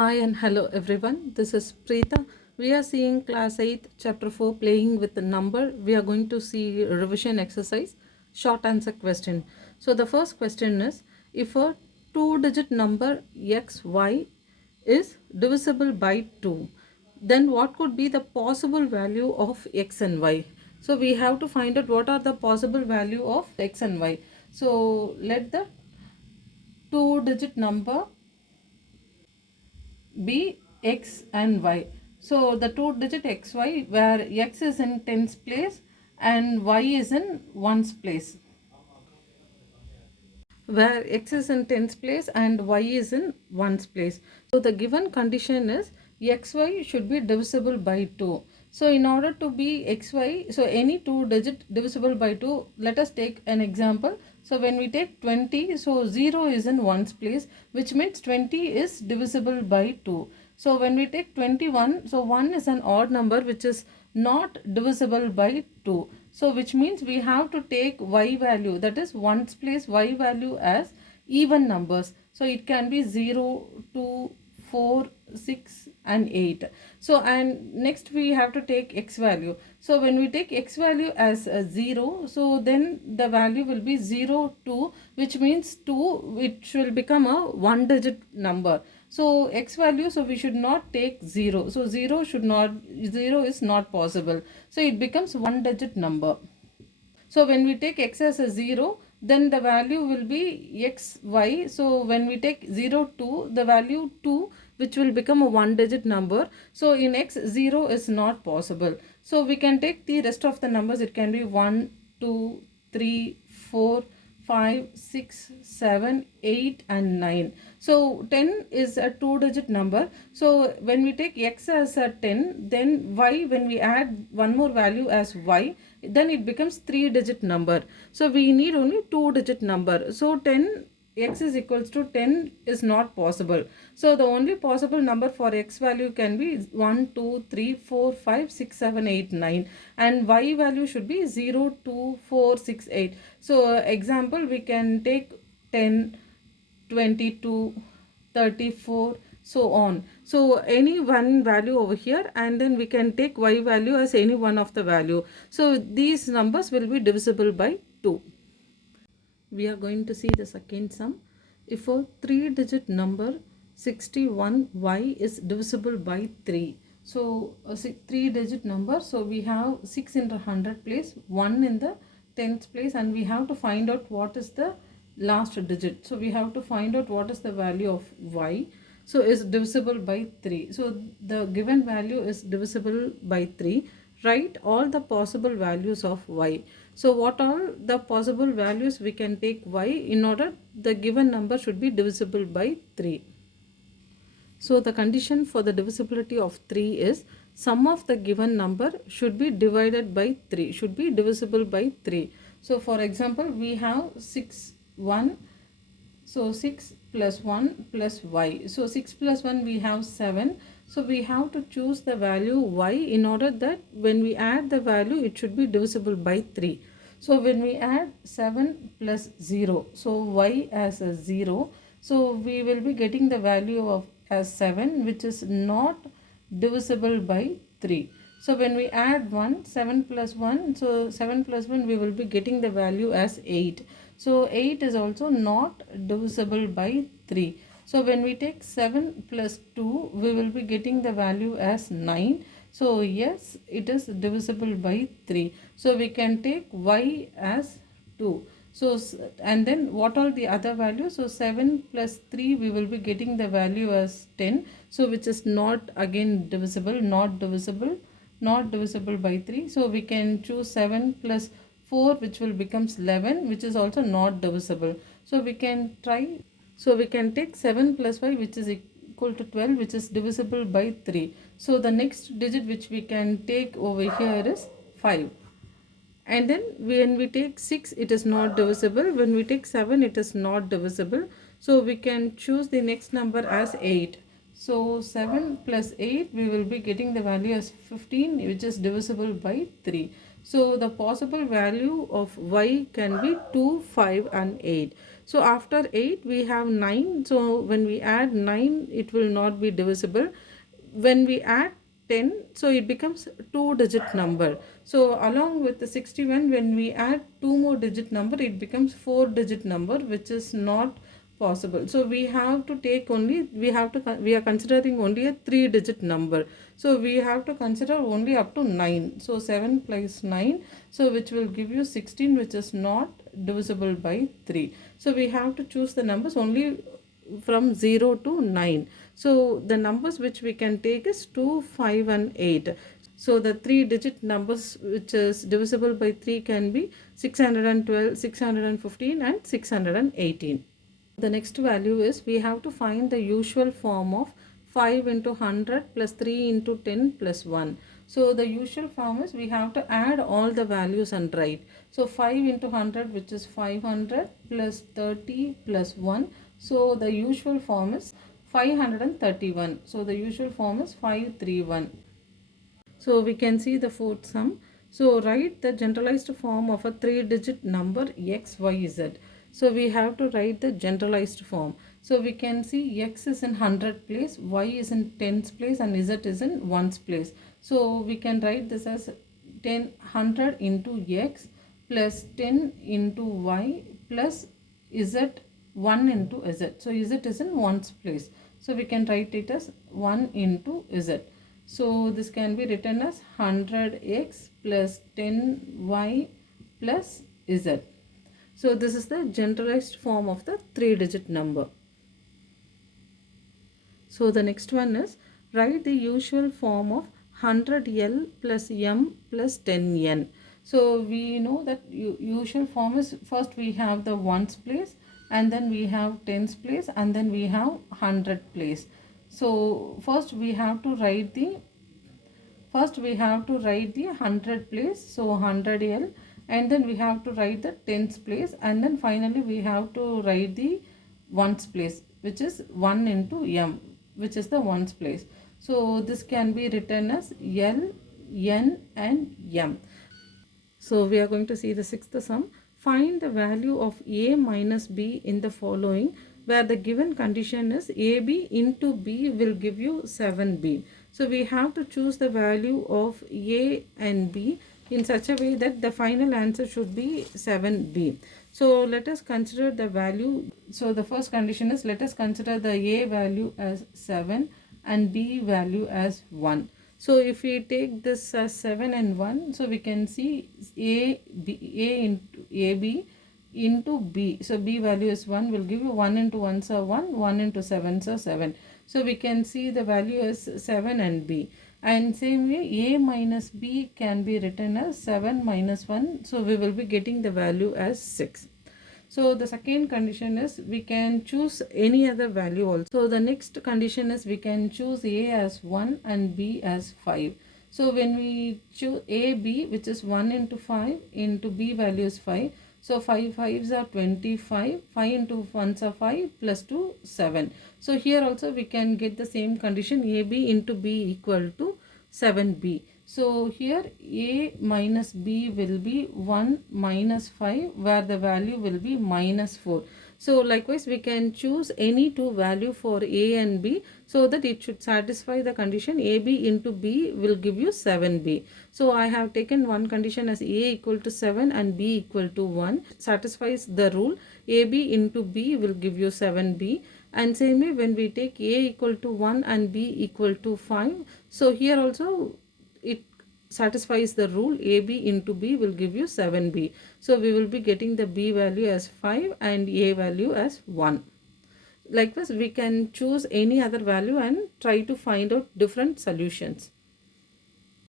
Hi and hello everyone. This is Preeta. We are seeing class 8 chapter 4 playing with the number. We are going to see revision exercise short answer question. So the first question is, if a two digit number xy is divisible by 2, then what could be the possible value of x and y? So we have to find out what are the possible value of x and y. So let the two digit number be x and y. So the two digit xy where x is in tens place and y is in ones place. Where x is in tens place and y is in ones place. So the given condition is xy should be divisible by 2. So in order to be xy, so any two digit divisible by 2, let us take an example. So when we take 20, so 0 is in ones place, which means 20 is divisible by 2. So when we take 21, so 1 is an odd number which is not divisible by 2. So which means we have to take y value, that is ones place y value as even numbers. So it can be 0, 2, 4, 6 and 8. So and next we have to take x value. So when we take x value as 0, so then the value will be 0, 2, which means 2, which will become a one digit number. So x value, so we should not take 0. So 0 is not possible. So it becomes one digit number. So when we take x as a 0, then the value will be xy. So when we take 0, 2, the value 2, which will become a one digit number. So in x, 0 is not possible. So we can take the rest of the numbers. It can be 1, 2, 3, 4, 5, 6, 7, 8 and 9. So 10 is a two digit number. So when we take x as a 10, then y, when we add one more value as y, then it becomes three digit number. So we need only two digit number. So 10 x is equals to 10 is not possible. So the only possible number for x value can be 1, 2, 3, 4, 5, 6, 7, 8, 9 and y value should be 0, 2, 4, 6, 8. So example, we can take 10, 22, 34, so on. So any one value over here and then we can take y value as any one of the value. So these numbers will be divisible by 2. We are going to see the second sum. If a three digit number 61y is divisible by 3. So a three digit number, so we have 6 in the 100 place, 1 in the tens place, and we have to find out what is the last digit. So we have to find out what is the value of y. So is divisible by 3. So the given value is divisible by 3. Write all the possible values of y. So what all the possible values we can take y in order the given number should be divisible by 3. So the condition for the divisibility of 3 is sum of the given number should be divided by 3, should be divisible by 3. So for example, we have 6, 1. So 6 plus 1 plus y. So 6 plus 1 we have 7. So we have to choose the value y in order that when we add the value it should be divisible by 3. So when we add 7 plus 0, so y as a 0, so we will be getting the value of as 7, which is not divisible by 3. So when we add 1, 7 plus 1, so 7 plus 1 we will be getting the value as 8. So 8 is also not divisible by 3. So when we take 7 plus 2, we will be getting the value as 9. So yes, it is divisible by 3. So we can take y as 2. So and then what are the other values? So 7 plus 3 we will be getting the value as 10. So which is not again divisible, not divisible by 3. So we can choose 7 plus 4, which will becomes 11, which is also not divisible. So we can try. So we can take 7 plus 5, which is equal to 12, which is divisible by 3. So the next digit which we can take over here is 5. And then when we take 6, it is not divisible. When we take 7, it is not divisible. So we can choose the next number as 8. So 7 plus 8, we will be getting the value as 15, which is divisible by 3. So the possible value of y can be 2, 5 and 8. So after 8 we have 9. So when we add 9, it will not be divisible. When we add 10, so it becomes 2-digit number. So along with the 61, when we add 2 more digit number, it becomes 4-digit number, which is not possible. So we have to take only, we are considering only a 3-digit number. So we have to consider only up to 9. So 7 plus 9, so which will give you 16, which is not divisible by 3. So we have to choose the numbers only from 0 to 9. So the numbers which we can take is 2, 5 and 8. So the 3-digit numbers which is divisible by 3 can be 612, 615 and 618. The next value is, we have to find the usual form of 5 into 100 plus 3 into 10 plus 1. So the usual form is, we have to add all the values and write. So 5 into 100, which is 500, plus 30 plus 1. So the usual form is 531. So the usual form is 531. So we can see the fourth sum. So write the generalized form of a 3-digit number x, y, z. So we have to write the generalized form. So we can see x is in 100 place, y is in tens place and z is in ones place. So we can write this as 100 into x plus 10 into y plus z 1 into z. So z is in ones place. So we can write it as 1 into z. So this can be written as 100x plus 10y plus z. So this is the generalized form of the 3-digit number. So the next one is, write the usual form of 100l plus m plus 10n. So we know that usual form is, first we have the ones place, and then we have tens place, and then we have 100 place. So first we have to write the 100 place, so 100l, and then we have to write the tens place, and then finally we have to write the ones place, which is 1 into m, which is the ones place. So this can be written as l, n and m. So we are going to see the sixth sum. Find the value of a minus b in the following, where the given condition is ab into b will give you 7b. So we have to choose the value of a and b in such a way that the final answer should be 7b. So let us consider the value. So the first condition is, let us consider the a value as 7 and b value as 1. So if we take this as 7 and 1, so we can see a into ab into b. So b value is 1, will give you 1 into 1s are 1, 1 into 7s are 7. So we can see the value is 7 and b. And same way a minus b can be written as 7 minus 1. So we will be getting the value as 6. So the second condition is, we can choose any other value also. So the next condition is, we can choose a as 1 and b as 5. So when we choose a, b, which is 1 into 5 into b value is 5. So 5 5s are 25, 5 into 1s are 5 plus 2 7. So here also we can get the same condition, ab into b equal to 7b. So here a minus b will be 1 minus 5, where the value will be minus 4. So likewise we can choose any two value for a and b, so that it should satisfy the condition ab into b will give you 7b. So I have taken one condition as a equal to 7 and b equal to 1. Satisfies the rule ab into b will give you 7b. And same way when we take a equal to 1 and b equal to 5, so here also it satisfies the rule ab into b will give you 7b. So we will be getting the b value as 5 and a value as 1. Likewise we can choose any other value and try to find out different solutions.